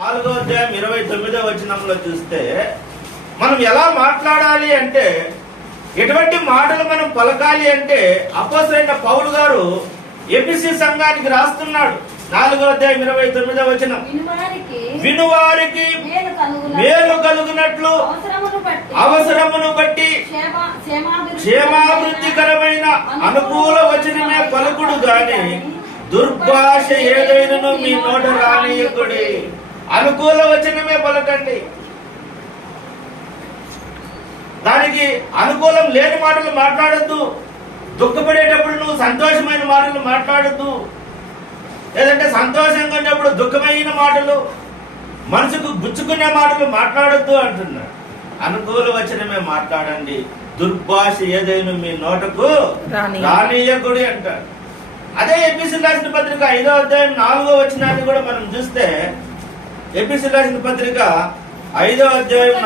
4వ అధ్యాయం 29వ వచనంలో చూస్తే మనం ఎలా మాట్లాడాలి అంటే, ఎటువంటి మాటలు మనం పలకాలి అంటే, అపోస్తలుడైన పౌలు గారు ఎఫెసీ సంఘానికి రాస్తున్నాడు. 4వ అధ్యాయం 29వ వచనం, వినువారికి మేలు కలుగునట్లు అవసరమును బట్టి క్షేమాభివృద్ధికరమైన అనుకూల వచనమే పలుకుడు గాని దుర్భాష ఏదైనను మీ నోట రానియకుడి. అనుకూల వచనమే పలకండి. దానికి అనుకూలం లేని మాటలు మాట్లాడద్దు. దుఃఖపడేటప్పుడు నువ్వు సంతోషమైన మాటలు మాట్లాడద్దు. లేదంటే సంతోషంగా ఉన్నప్పుడు దుఃఖమైన మాటలు, మనసుకు గుచ్చుకునే మాటలు మాట్లాడద్దు అంటున్నాడు. అనుకూల వచనమే మాట్లాడండి. దుర్భాష ఏదైనా మీ నోటకు రానియకుడి అంటాడు. అదే ఎఫెసీయులకు రాసిన పత్రిక 5వ అధ్యాయం 4వ వచనాన్ని కూడా మనం చూస్తే, ఎఫెసీయులకు రాసిన పత్రిక 5వ అధ్యాయం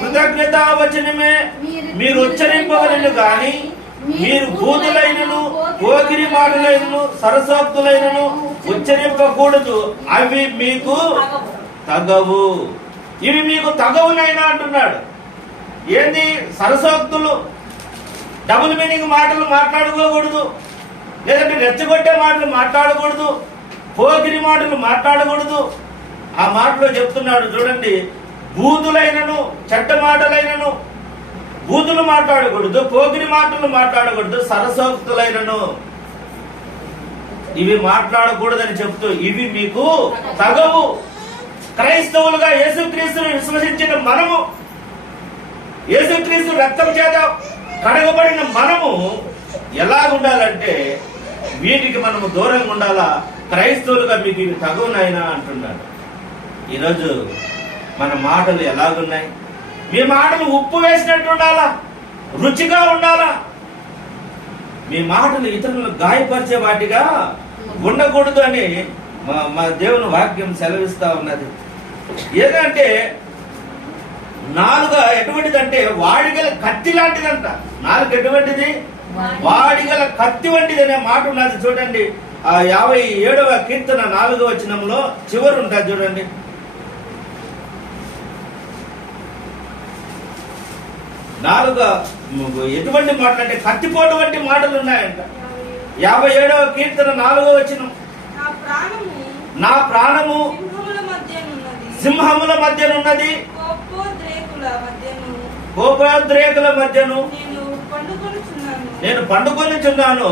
కృతజ్ఞతా వచనమే మీరు ఉచ్చరింపవలెను గాని మీరు భూతులైనను పోకిరి మాటలైనను సరసోక్తులైనను ఉచ్చరింపకూడదు. అవి మీకు తగవు. ఇవి మీకు తగవునైనా అంటున్నాడు. ఏంది? సరసోక్తులు, డబుల్ మీనింగ్ మాటలు మాట్లాడుకోకూడదు. లేదంటే రెచ్చగొట్టే మాటలు మాట్లాడకూడదు. పోకిరి మాటలు మాట్లాడకూడదు. ఆ మాటలో చెప్తున్నాడు చూడండి, బూతులైనను చెడ్డ మాటలైనను, బూతులు మాట్లాడకూడదు, పోకిరి మాటలు మాట్లాడకూడదు, సరసోక్తులైనను ఇవి మాట్లాడకూడదని చెప్తూ ఇవి మీకు తగవు. క్రైస్తవులుగా యేసుక్రీస్తును విశ్వసించిన మనము, యేసుక్రీస్తు రక్తం చేత కడగబడిన మనము ఎలా ఉండాలంటే వీటికి మనము దూరంగా ఉండాలా. క్రైస్తవులుగా మీకు ఇవి తగునైనా అంటున్నాడు. ఈరోజు మన మాటలు ఎలాగున్నాయి? మీ మాటలు ఉప్పు వేసినట్టు ఉండాలా, రుచిగా ఉండాలా. మీ మాటలు ఇతరులను గాయపరిచే వాటిగా ఉండకూడదు అని మా దేవుని వాక్యం సెలవిస్తా ఉన్నది. ఏదంటే నాలుక ఎటువంటిదంటే వాడిగల కత్తి లాంటిదంట. నాలుక ఎటువంటిది? వాడిగల కత్తి వంటిది అనే మాట ఉన్నది చూడండి. ఆ 57వ కీర్తన 4వ వచనంలో చివరి ఉంటుంది చూడండి. నాలుక ఎటువంటి మాటలు అంటే కత్తిపోటు వంటి మాటలు ఉన్నాయంట. 57వ కీర్తన 4వ వచనం, నా ప్రాణము సింహముల మధ్యనున్నది, కోపోద్రేకుల మధ్యను నేను పండుకొనిచున్నాను.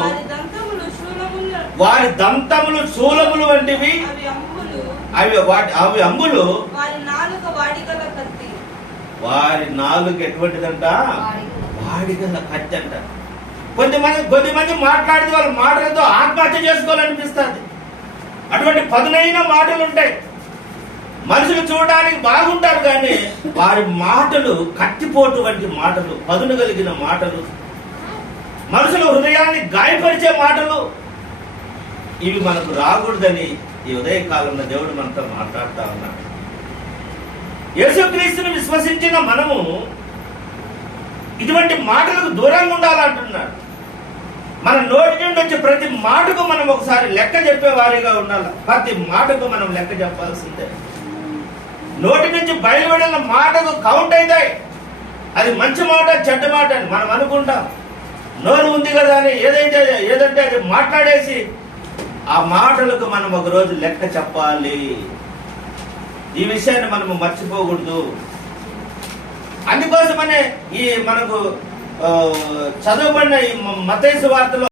వారి దంతములు శూలములు వంటివి, అవి అంబులు. వారి నాలుక ఎటువంటిదంట? వాడిగల కత్తి అంట. కొద్దిమంది మాట్లాడితే వాళ్ళ మాటలతో ఆత్మహత్య చేసుకోవాలనిపిస్తుంది. అటువంటి పదునైన మాటలు ఉంటాయి. మనుషులు చూడడానికి బాగుంటారు కానీ వారి మాటలు కత్తిపోటు వంటి మాటలు, పదును కలిగిన మాటలు, మనుషుల హృదయాన్ని గాయపరిచే మాటలు. ఇవి మనకు రాకూడదని ఈ ఉదయకాలంలో దేవుడు మనతో మాట్లాడుతూ ఉన్నాడు. యేసుక్రీస్తుని విశ్వసించిన మనము ఇటువంటి మాటలకు దూరంగా ఉండాలంటున్నాడు. మన నోటి నుండి వచ్చే ప్రతి మాటకు మనం ఒకసారి లెక్క చెప్పే వారిగా ఉండాలి. ప్రతి మాటకు మనం లెక్క చెప్పాల్సిందే. నోటి నుంచి బయలువడిన మాటకు కౌంట్ అవుతాయి. అది మంచి మాట చెడ్డ మాట అని మనం అనుకుంటాం. నోరు ఉంది కదా అని ఏదంటే అది మాట్లాడేసి ఆ మాటలకు మనం ఒకరోజు లెక్క చెప్పాలి. ఈ విషయాన్ని మనము మర్చిపోకూడదు. అందుకోసమనే ఈ మనకు చదువుబడిన ఈ మత్తయి సువార్తలో